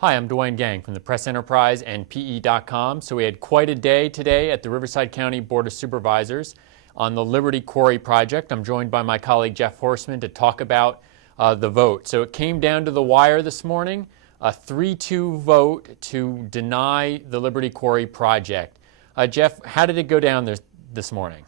Hi, I'm Duane Gang from the Press Enterprise and PE.com. So we had quite a day today at the Riverside County Board of Supervisors on the Liberty Quarry project. I'm joined by my colleague Jeff Horseman to talk about the vote. So it came down to the wire this morning, a 3-2 vote to deny the Liberty Quarry project. Jeff, how did it go down this morning?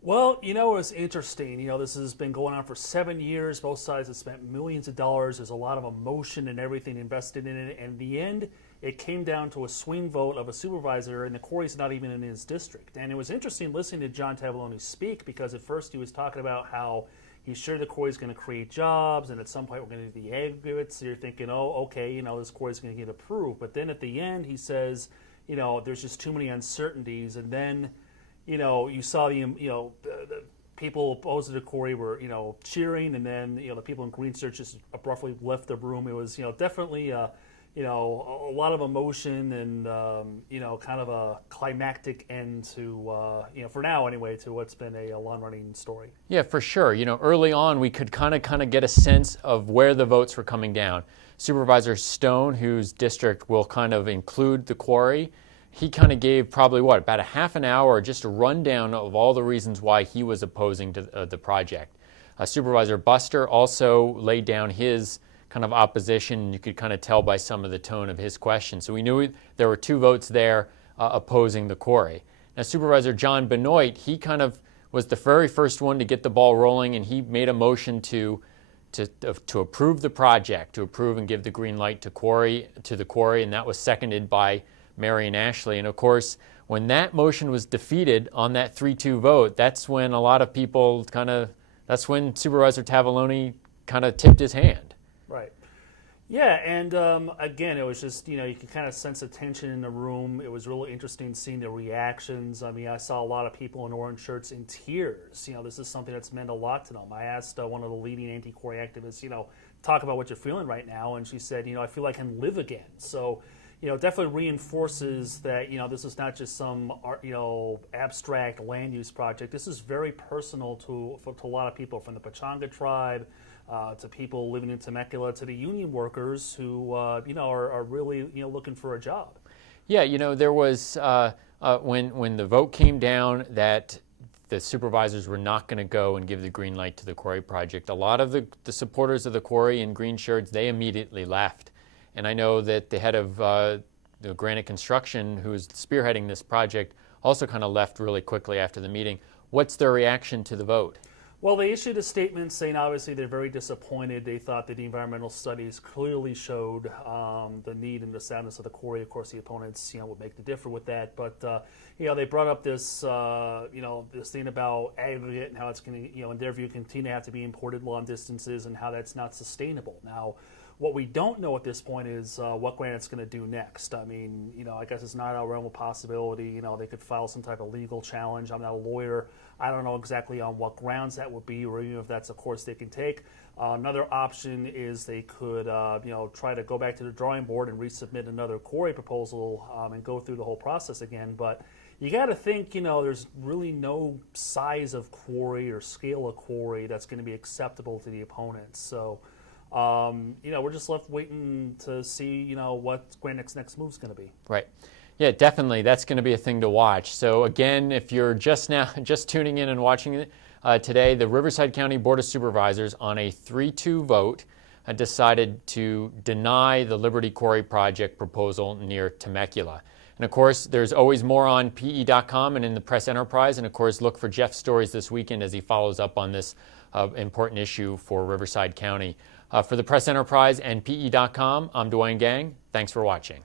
Well, it was interesting. This has been going on for 7 years. Both sides have spent millions of dollars. There's a lot of emotion and everything invested in it. And in the end, it came down to a swing vote of a supervisor, and the quarry's not even in his district. And it was interesting listening to John Tavoloni speak, because at first he was talking about how he's sure the quarry's going to create jobs, and at some point we're going to do the aggregates. So you're thinking, oh, okay, this quarry's going to get approved. But then at the end, he says, there's just too many uncertainties. And then you saw the people opposed to the quarry were, cheering, and then, the people in green shirts just abruptly left the room. It was, definitely, a lot of emotion and, kind of a climactic end to, for now anyway, to what's been a long-running story. Yeah, for sure. Early on, we could kind of get a sense of where the votes were coming down. Supervisor Stone, whose district will kind of include the quarry, he kind of gave probably, about a half an hour, just a rundown of all the reasons why he was opposing to the project. Supervisor Buster also laid down his kind of opposition. You could kind of tell by some of the tone of his question. So we knew there were 2 votes there opposing the quarry. Now, Supervisor John Benoit, he kind of was the very first one to get the ball rolling, and he made a motion to approve the project, to approve and give the green light to the quarry, and that was seconded by Mary and Ashley. And of course, when that motion was defeated on that 3-2 vote, that's when a lot of people that's when Supervisor Tavoloni kind of tipped his hand. Right. Yeah, and again, it was just, you could kind of sense the tension in the room. It was really interesting seeing the reactions. I mean, I saw a lot of people in orange shirts in tears. This is something that's meant a lot to them. I asked one of the leading anti-quarry activists, talk about what you're feeling right now, and she said, I feel like I can live again. So, definitely reinforces that, this is not just some, abstract land use project. This is very personal to a lot of people, from the Pechanga tribe to people living in Temecula, to the union workers who, are really, looking for a job. Yeah, there was, when the vote came down that the supervisors were not going to go and give the green light to the quarry project, a lot of the supporters of the quarry in green shirts, they immediately left. And I know that the head of the Granite Construction, who is spearheading this project, also kind of left really quickly after the meeting. What's their reaction to the vote? Well, they issued a statement saying obviously they're very disappointed. They thought that the environmental studies clearly showed the need and the soundness of the quarry. Of course, the opponents, would make the differ with that. But, they brought up this, this thing about aggregate and how it's going to, in their view, continue to have to be imported long distances, and how that's not sustainable. Now, what we don't know at this point is what Granite's going to do next. I mean, I guess it's not out of realm of possibility. They could file some type of legal challenge. I'm not a lawyer. I don't know exactly on what grounds that would be, or even if that's a course they can take. Another option is they could, try to go back to the drawing board and resubmit another quarry proposal and go through the whole process again. But you got to think, there's really no size of quarry or scale of quarry that's going to be acceptable to the opponents. So, we're just left waiting to see, what Granite's next move is going to be. Right. Yeah, definitely. That's going to be a thing to watch. So again, if you're just tuning in and watching it today, the Riverside County Board of Supervisors, on a 3-2 vote, decided to deny the Liberty Quarry project proposal near Temecula. And of course, there's always more on PE.com and in the Press Enterprise. And of course, look for Jeff's stories this weekend as he follows up on this important issue for Riverside County. For the Press Enterprise and PE.com, I'm Duane Gang. Thanks for watching.